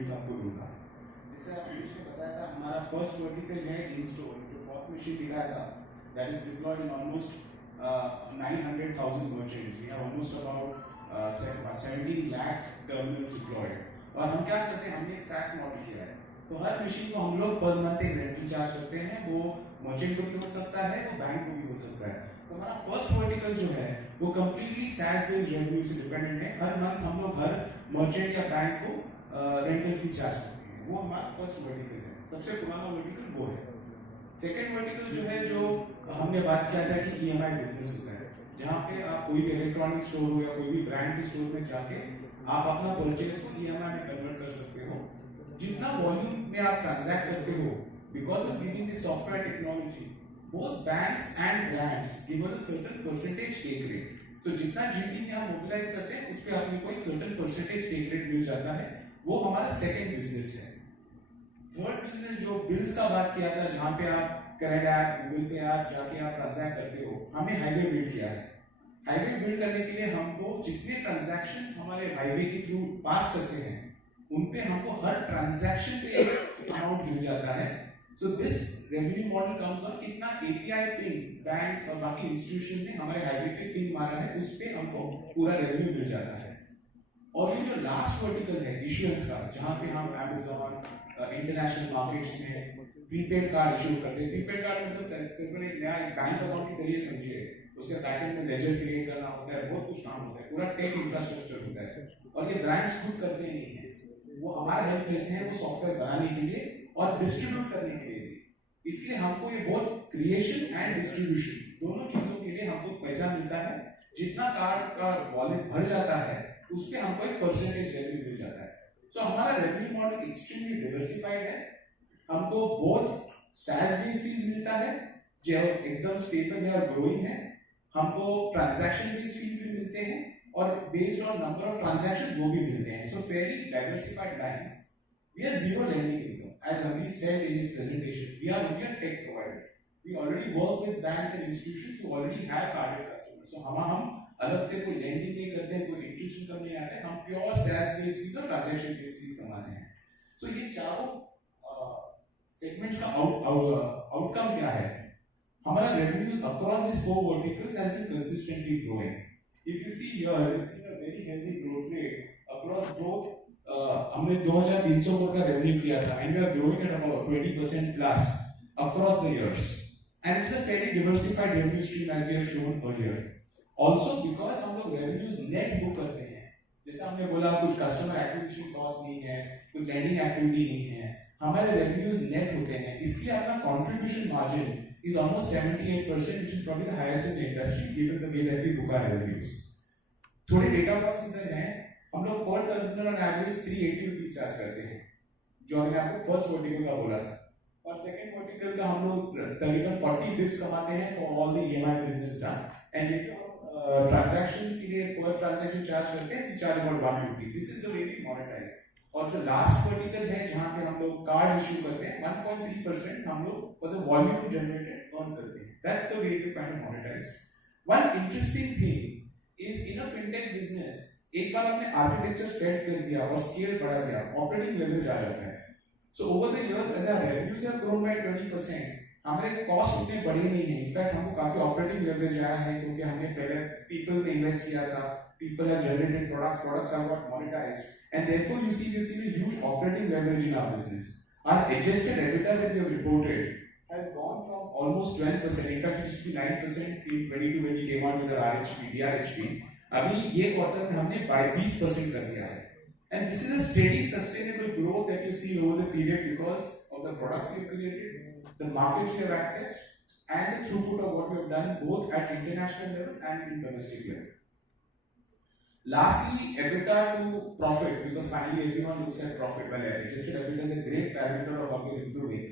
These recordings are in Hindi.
डिटेल्स आपको दूंगा। जैसे आप इंग्लिश में बताया था, हमारा फर्स्ट वर्टिकल है इन स्टोर, जो पॉस मशीन दिखाया था, that is deployed in almost 900,000 merchants. We have almost about 17 lakh terminals deployed. और हम क्या करते हैं, हमने एक SaaS मॉडल किया है, तो हर मशीन को हम लोग पर मंथ एक रेंटल चार्ज करते हैं। वो मर्चेंट को भी हो सकता है, वो बैंक को भी हो सकता है। तो हमारा फर्स्ट वर्टिकल जो है वो कंप्लीटली SaaS बेस्ड रेवेन्यू से डिपेंडेंट है। हर मंथ हम लोग हर मर्चेंट या बैंक को रेंटल फी चार्ज करते हैं। वो हमारा फर्स्ट वर्टिकल है, सबसे पुराना वर्टिकल वो है। सेकेंड वर्टिकल जो है, जो हमने बात किया था कि EMI बिजनेस होता है, जहाँ पे आप कोई भी इलेक्ट्रॉनिक स्टोर हो या कोई भी ब्रांड के स्टोर में जाके आप अपना परचेज को EMI में कन्वर्ट कर सकते हो। जितना वॉल्यूम में आप ट्रांजैक्ट करते हो, because of giving this software technology, both banks and brands give us a certain percentage take rate. तो जितना GDP में हम मोबिलाइज करते हैं उस पे अपने को एक certain percentage take rate मिल जाता है। वो हमारा सेकंड बिजनेस है। थर्ड बिजनेस जो बिल्स का बात किया था, जहाँ पे आप करेंट ऐप, गूगल पे ऐप जाके आप ट्रांजैक्ट करते हो, हमने हाईवे बिल्ड किया है। हाईवे बिल्ड करने के लिए हमको जितने ट्रांजैक्शंस हमारे हाईवे के थ्रू पास करते हैं, उनपे हमको हर ट्रांजैक्शन पे एक अमाउंट मिल जाता है। So this revenue model comes on कितना API pins बैंक्स और बाकी इंस्टीट्यूशन ने हमारे हाईवे पे पिन मारा है, उस पे हमको पूरा रेवेन्यू मिल जाता है। और ये जो लास्ट वर्टिकल है इश्यूएंस का, जहाँ पे हम Amazon इंटरनेशनल मार्केट्स में प्रीपेड कार्ड इशू करते हैं। प्रीपेड कार्ड मतलब तकरीबन एक नया बैंक अकाउंट के जरिए समझिए, उसके बैकएंड में लेजर क्रिएट करना होता है, बहुत कुछ काम होता है, पूरा टेक इंफ्रास्ट्रक्चर होता है। और ये ब्रांड्स खुद करते नहीं है, वो हमारा हेल्प लेते हैं वो सॉफ्टवेयर बनाने के लिए और डिस्ट्रीब्यूट करने के लिए। इसलिए हमको ये बोथ क्रिएशन एंड डिस्ट्रीब्यूशन दोनों चीजों के लिए हमको पैसा मिलता है। जितना कार्ड का वॉलेट भर जाता है उस पे हमको एक परसेंटेज रेवेन्यू मिल जाता है। सो हमारा रेवेन्यू मॉडल एक्सट्रीमली डाइवर्सिफाइड है। हमको बोथ SaaS बेस्ड फीस मिलता है जो एकदम स्टेबल है और ग्रोइंग है, हमको ट्रांजैक्शन बेस्ड फीस भी मिलते हैं और based on number of transaction वो भी मिलते हैं। So fairly diversified lines. We are zero lending income. As Amish said in his presentation, we are only a tech provider. We already work with banks and institutions who already have carded customers. So हम अलग से कोई lending नहीं करते हैं, कोई interest income नहीं आते हैं, हम pure SaaS based fees और transaction based fees कमाते हैं। So ये चारों segments का outcome क्या है? हमारा revenues across these four verticals has been consistently growing. If you see here, you see a very healthy growth rate across both. हमने 2300 करोड़ का रेवेन्यू किया था and we are growing at about 20% plus across the years, and it's a fairly diversified revenue stream as we have shown earlier. Also because हम लोग revenues net book करते हैं, जैसे हमने बोला कुछ customer acquisition cost नहीं है, कुछ lending activity नहीं है, हमारे revenues net होते हैं, इसलिए अपना contribution margin is almost 78%, which is probably the highest in the industry given the way that we book our revenues. थोड़े data points इधर हैं। हम लोग पर terminal on average 380 rupees charge करते हैं, जो हमने आपको फर्स्ट वर्टिकल का बोला था। और सेकंड वर्टिकल का हम लोग तकरीबन 40 बिप्स कमाते हैं for all the EMI business done, and transactions के लिए पर ट्रांजैक्शन चार्ज करते हैं, charge about 150। This is the way we monetize. और जो लास्ट वर्टिकल है जहां पे हम लोग कार्ड इशू करते हैं, 1.3% हम लोग for the volume generated earn करते हैं। That's the way we kind of monetize. One interesting thing is in a fintech business, एक बार आपने आर्किटेक्चर सेट कर दिया और स्केल बढ़ा दिया, ऑपरेटिंग लेवरेज आ जाता है। So over the years as our revenues have grown by 20%, हमारे कॉस्ट उतने बढ़े नहीं है। इनफैक्ट हमको काफी ऑपरेटिंग लेवरेज आया है, क्योंकि हमने पहले पीपल में इन्वेस्ट किया था, people have generated products have got monetized, and therefore you see a huge operating leverage in our business. Our adjusted EBITDA that we have reported has gone from almost 12%, in fact it used to be 9% in 22 when we came out with our RHP, DRHP. अभी ये क्वार्टर में हमने 20% कर दिया है, and this is a steady sustainable growth that you see over the period because of the products we have created, the markets we have accessed, and the throughput of what we have done both at international level and in domestic level. Lastly, EBITDA to profit, because finally everyone looks at profit. Well, adjusted EBITDA is a great parameter of how we are improving.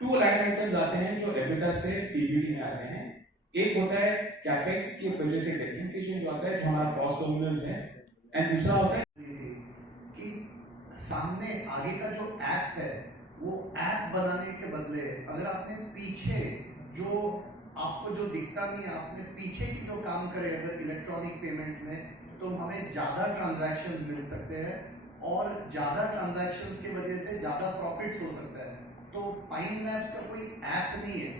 Two line items आते हैं जो EBITDA से PBT में आते हैं। एक होता है कैपेक्स की वजह से डेप्रिसिएशन जो आता है, जो हमारा कॉस्ट टर्मिनल्स है, एंड दूसरा होता है कि सामने आगे का जो ऐप है वो ऐप बनाने के बदले अगर आपने पीछे जो आपको जो दिखता नहीं है, आपने पीछे की जो काम करे अगर इलेक्ट्रॉनिक पेमेंट्स में, तो हमें ज़्यादा ट्रांजैक्शंस मिल सकते हैं और ज़्यादा ट्रांजैक्शंस की प्रॉफिट्स हो सकता है। तो पाइन लैब्स का कोई ऐप नहीं है,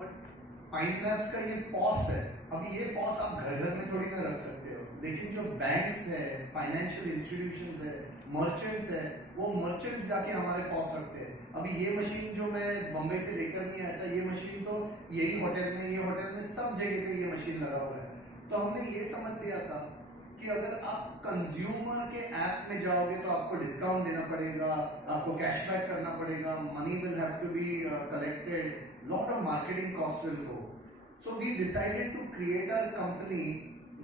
बट पाइन लैब्स का ये पॉस है। अभी ये पॉस आप घर घर में थोड़ी ना रख सकते हो, लेकिन जो बैंक्स है, फाइनेंशियल इंस्टीट्यूशंस है, मर्चेंट्स है, वो मर्चेंट्स जाके हमारे पॉस रखते हैं। अभी ये मशीन जो मैं बम्बई से लेकर नहीं आया था, ये मशीन तो यही होटल में, ये होटल में सब जगह पे ये मशीन लगा हुआ है। तो हमने ये समझ लिया था कि अगर आप कंज्यूमर के ऐप में जाओगे तो आपको डिस्काउंट देना पड़ेगा, आपको कैशबैक करना पड़ेगा, money will have to be collected, lot of marketing costs will go. So we decided to create a company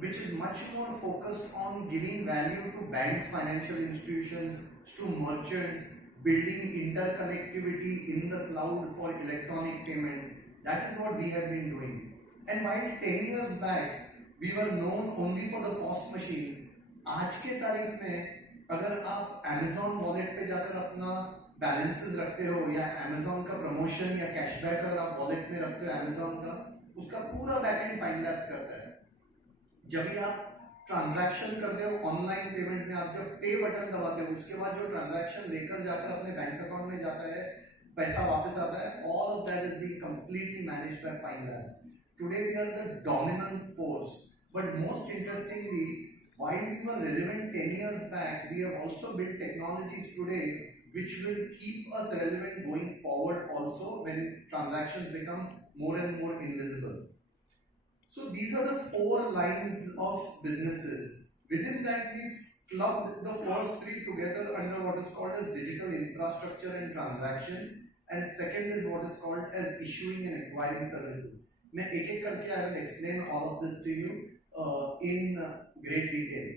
which is much more focused on giving value to banks, financial institutions, to merchants, building interconnectivity in the cloud for electronic payments. That is what we have been doing. And while 10 years back we were known only for the POS machine, आज के तारीख में अगर आप Amazon वॉलेट पे जाकर अपना बैलेंसेस रखते हो या Amazon का प्रमोशन या कैशबैक अगर आप वॉलेट में रखते हो Amazon का, उसका पूरा बैकएंड पाइन लैब्स करता है। जब भी आप ट्रांजैक्शन करते हो ऑनलाइन पेमेंट में, आप जब पे बटन दबाते हो, उसके बाद जो ट्रांजैक्शन लेकर जाकर अपने बैंक अकाउंट में जाता है, पैसा वापस आता है, all of that is being completely managed by Pine Labs. Today we are the dominant force, but most interestingly, while we were relevant 10 years back, we have also built technologies today which will keep us relevant going forward also when transactions become more and more invisible. So these are the 4 lines of businesses. Within that, we've clubbed the first 3 together under what is called as digital infrastructure and transactions, and second is what is called as issuing and acquiring services. मैं एक-एक करके I will explain all of this to you in great detail.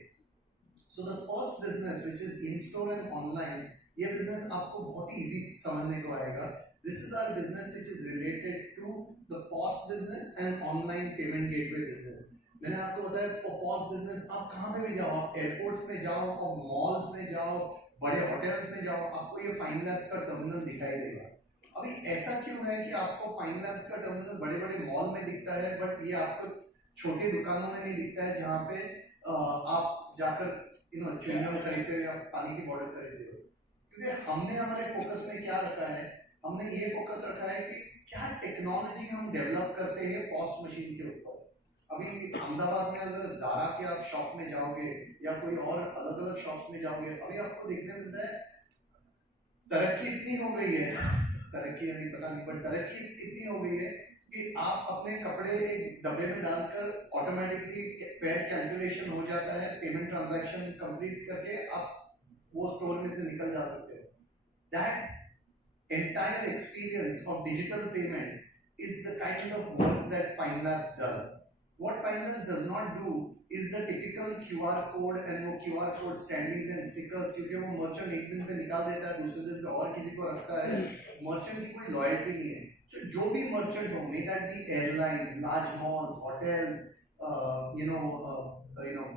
So the first business, which is in-store and online, ये business आपको बहुत ही easy समझने को आएगा. This is our business which is related to the POS business and online payment gateway business. मैंने आपको बताया for POS business आप कहाँ पे भी जाओ, आप एयरपोर्ट्स में जाओ, आप मॉल्स में जाओ, बड़े होटल्स में जाओ, आपको ये पाइन लैब्स का टर्मिनल दिखाई देगा. अभी ऐसा क्यों है कि आपको पाइन लैब्स का टर्मिनल बड़े-बड़े मॉल में दिखता है, बट ये आपको छोटे दुकानों में नहीं दिखता है जहाँ पे आप जाकर च्युइंगम खरीदते हो या पानी की बोतल खरीदते हो? क्योंकि हमने हमारे फोकस में क्या रखा है, हमने ये फोकस रखा है कि क्या टेक्नोलॉजी हम डेवलप करते हैं पॉस मशीन के ऊपर. अभी अहमदाबाद में अगर ज़ारा के आप शॉप में जाओगे या कोई और अलग अलग शॉप्स में जाओगे, अभी आपको देखने मिलता है तरक्की इतनी हो गई है, तरक्की नहीं पता नहीं, पर तरक्की इतनी हो गई है कि आप अपने कपड़े एक डब्बे में डालकर ऑटोमेटिकली फेयर कैलकुलेशन हो जाता है, पेमेंट ट्रांजैक्शन कंप्लीट करके आप वो स्टोर में से निकल जा सकते हो. That entire experience of digital payments is the kind of work that Pine Labs does. What Pine Labs does not do is the typical QR code and वो QR code standees and stickers, क्योंकि वो मर्चेंट एक दिन पे निकाल देता है, दूसरे दिन पे और किसी को रखता है. मर्चेंट की कोई लॉयल्टी नहीं है. जो भी मर्चेंट हो, may that be airlines, large malls, hotels,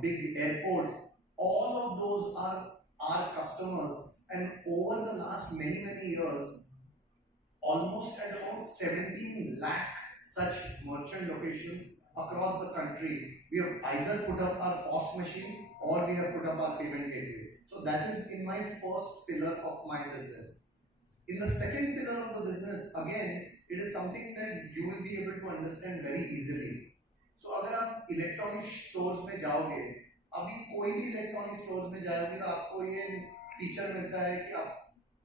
big airports, all of those are our customers, and over the last many years, almost at about 17 lakh such merchant locations across the country, we have either put up our POS machine or we have put up our payment gateway. So that is in my first pillar of my business. In the second pillar of the business, again, it is something that you will be able to understand very easily. So अगर आप इलेक्ट्रॉनिक स्टोर्स में जाओगे, अभी कोई भी इलेक्ट्रॉनिक स्टोर्स में जाओगे तो आपको ये फीचर मिलता है कि आप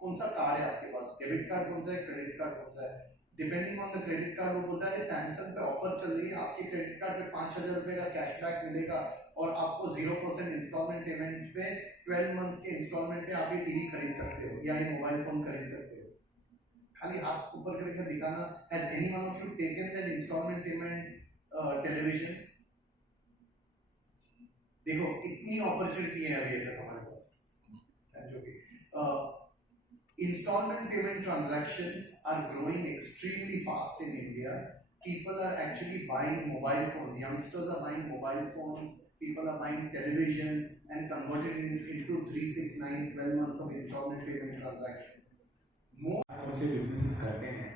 कौन सा कार्ड है आपके पास, डेबिट कार्ड कौन सा है, क्रेडिट कार्ड कौन सा है. Depending on the credit card वो बोलता है सैमसंग पे ऑफर चल रही है, आपके क्रेडिट कार्ड पे 5,000 रुपए का कैशबैक मिलेगा और आपको 0% इंस्टॉलमेंट पेमेंट पे 12 मंथ्स के इंस्टॉलमेंट पे आप ये टीवी खरीद सकते हो या ये मोबाइल फोन खरीद सकते हो. खाली हाथ ऊपर करके दिखाना. Has any one of you taken that installment payment television? देखो इतनी अपॉर्चुनिटी है अभी तक हमारे पास. Installment payment transactions are growing extremely fast in India. People are actually buying mobile phones. Youngsters are buying mobile phones. People are buying televisions and converted into 3, 6, 9, 12 months of installment payment transactions. कौन से बिजनेसेस करते हैं,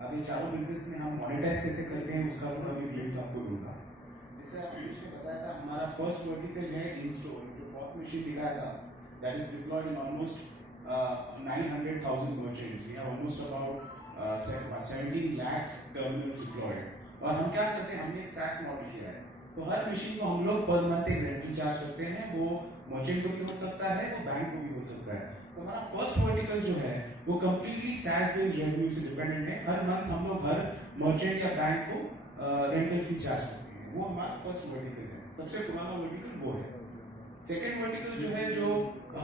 अब ये चारों बिजनेस में हम मोनेटाइज कैसे करते हैं उसका थोड़ा भी ग्लिम्स आपको दूंगा. जैसे आप इंग्लिश में बताया था, हमारा फर्स्ट वर्टिकल है इन स्टोर. POS machine दिखाया था, that is deployed in almost 900,000 merchants. We have almost about 17 lakh terminals deployed. और हम क्या करते हैं, हमने एक SaaS मॉडल किया है, तो हर मशीन को हम लोग पर मंथ एक रेंटल चार्ज करते हैं. वो मर्चेंट को भी हो सकता है, वो बैंक को भी हो सकता है. तो हमारा फर्स्ट वर्टिकल जो है वो कंप्लीटली SaaS बेस्ड रेवेन्यू से डिपेंडेंट है. हर मंथ हम लोग हर मर्चेंट या बैंक को रेंटल फी चार्ज करते हैं. वो हमारा फर्स्ट वर्टिकल है, सबसे पुराना वर्टिकल वो है. सेकेंड वर्टिकल जो है, जो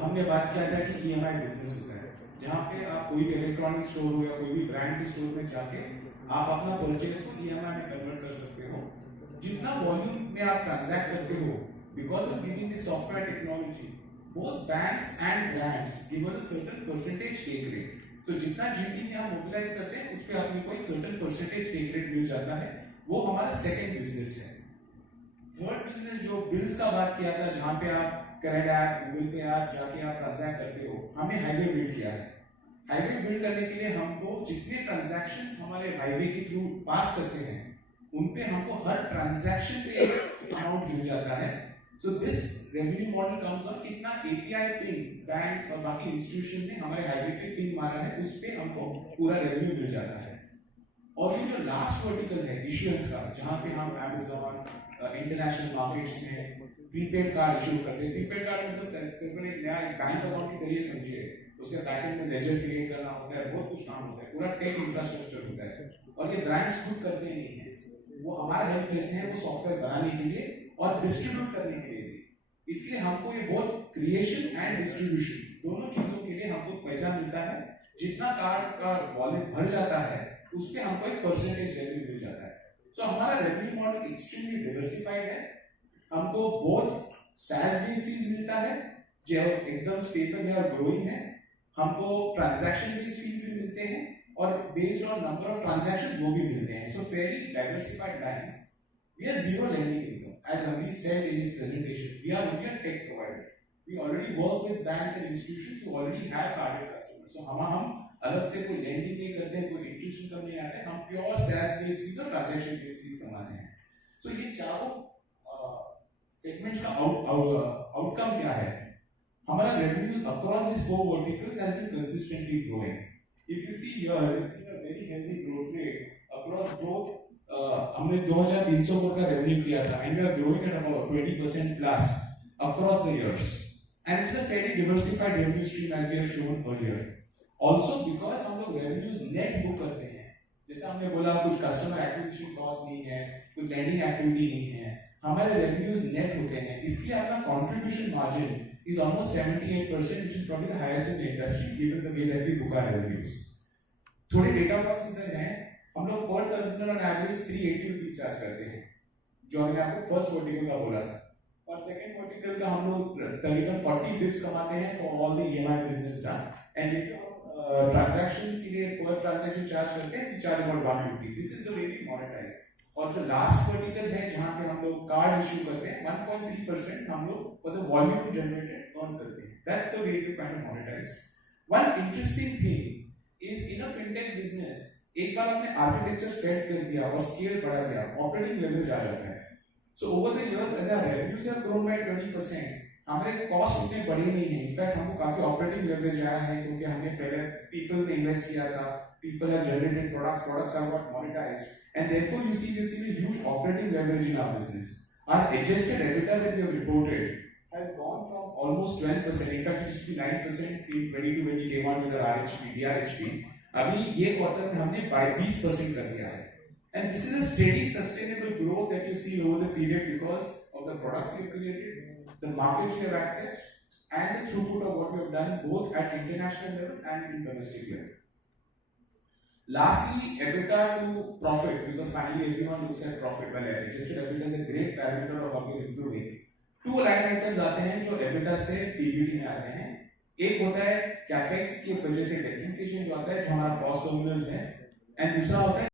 हमने बात किया था कि EMI बिजनेस होता है, जहाँ पे आप कोई भी इलेक्ट्रॉनिक स्टोर हो या कोई भी ब्रांड के स्टोर में जाके आप अपना परचेज को EMI में कन्वर्ट कर सकते हो. जितना वॉल्यूम में आप ट्रांजैक्ट करते हो, because of giving this software technology, both banks and brands give us a certain percentage take rate. So जितना GT में हम मोबिलाइज करते हैं उस पे अपने को एक certain percentage take rate मिल जाता है. वो हमारा सेकंड बिजनेस है. थर्ड बिजनेस जो बिल्स का बात किया था, जहाँ पे आप करेंट ऐप, गूगल पे ऐप जाके आप ट्रांजैक्ट करते हो, हमने हाईवे बिल्ड किया है. हाईवे बिल्ड करने के लिए हमको जितने ट्रांजैक्शंस हमारे हाईवे के थ्रू पास करते हैं उन पे हमको हर ट्रांजैक्शन पे एक अमाउंट मिल जाता है. So this revenue model comes on कितना API pins बैंक्स और बाकी इंस्टीट्यूशन ने हमारे हाईवे पे पिन मारा है, उस पे हमको पूरा रेवेन्यू मिल जाता है. और ये जो लास्ट वर्टिकल है इश्यूएंस का, जहाँ पे हम Amazon इंटरनेशनल मार्केट्स में प्रीपेड कार्ड इशू करते हैं. प्रीपेड कार्ड मतलब तकरीबन एक नया बैंक अकाउंट के जरिए समझिए, उसके बैकएंड में लेजर क्रिएट करना होता है, बहुत कुछ काम होता है, पूरा टेक इंफ्रास्ट्रक्चर होता है. और ये ब्रांड्स खुद करते नहीं है, वो हमारा हेल्प लेते हैं वो सॉफ्टवेयर बनाने के लिए और डिस्ट्रीब्यूट करने के लिए. इसलिए हमको ये बहुत क्रिएशन एंड डिस्ट्रीब्यूशन दोनों चीजों के लिए हमको पैसा मिलता है. जितना कार्ड का वॉलेट भर जाता है उस पे हमको एक परसेंटेज रेवेन्यू मिल जाता है. सो हमारा रेवेन्यू मॉडल एक्सट्रीमली डाइवर्सिफाइड है. हमको बहुत SaaS बेस्ड फीस मिलता है जो एकदम स्टेबल है और ग्रोइंग है. हमको ट्रांजैक्शन बेस्ड फीस भी मिलते हैं और based on number of transaction वो भी मिलते हैं. So fairly diversified lines. We are zero lending income. As Amrish said in his presentation, we are only a tech provider. We already work with banks and institutions who already have carded customers. So हम अलग से कोई lending नहीं करते हैं, कोई interest income नहीं आते हैं. हम pure SaaS based fees और transaction based fees कमाते हैं. So ये चारों segments का outcome क्या है? हमारा revenues across these four verticals has been consistently growing. If you see here, you see a very healthy growth rate across both. हमने 2300 करोड़ का रेवेन्यू किया था and we are growing at about 20% plus across the years, and it's a fairly diversified revenue stream as we have shown earlier. Also because हम लोग revenues net book करते हैं, जैसे हमने बोला कुछ customer acquisition cost नहीं है, कुछ lending activity नहीं है, हमारे revenues net होते हैं. इसलिए अपना contribution margin is almost 78%, which is probably the highest in the industry given the way that we book our revenues. थोड़े data points इधर हैं. हम लोग पर terminal on average 380 rupees charge करते हैं, जो हमने आपको फर्स्ट वर्टिकल का बोला था. और सेकंड वर्टिकल का हम लोग तकरीबन 40 बिप्स कमाते हैं for all the EMI business done. And ये ट्रांजैक्शंस के लिए पर ट्रांजैक्शन चार्ज करते हैं, charge about 150. This is the way we monetize. और जो लास्ट वर्टिकल है जहां पे हम लोग कार्ड इशू करते हैं, 1.3% हम लोग for the volume generated earn करते हैं. That's the way we kind of monetize. One interesting thing is in a fintech business, एक बार आपने आर्किटेक्चर सेट कर दिया और स्केल बढ़ा दिया, ऑपरेटिंग लेवरेज आ जाता है. So over the years as our revenues have grown by 20%, हमारे कॉस्ट उतने बढ़े नहीं हैं. इनफैक्ट हमको काफी ऑपरेटिंग लेवरेज आया है क्योंकि हमने पहले पीपल में इन्वेस्ट किया था. People have generated products have got monetized, and therefore you see the huge operating leverage in our business. Our adjusted EBITDA that we have reported has gone from almost 12%, in fact it used to be 9% in 22 when we came on with our DRHP. अभी ये क्वार्टर में हमने 20% कर दिया है. And this is a steady sustainable growth that you see over the period because of the products we have created, the markets we have accessed, and the throughput of what we have done both at international level and in domestic level. Lastly, EBITDA to profit, because finally everyone looks at profit. Well, adjusted EBITDA is a great parameter of how we are improving. Two line items आते हैं जो EBITDA से PBT में आते हैं. एक होता है कैपेक्स की वजह से डेप्रिसिएशन जो आता है, जो हमारा कॉस्ट टर्मिनल्स है, एंड दूसरा होता है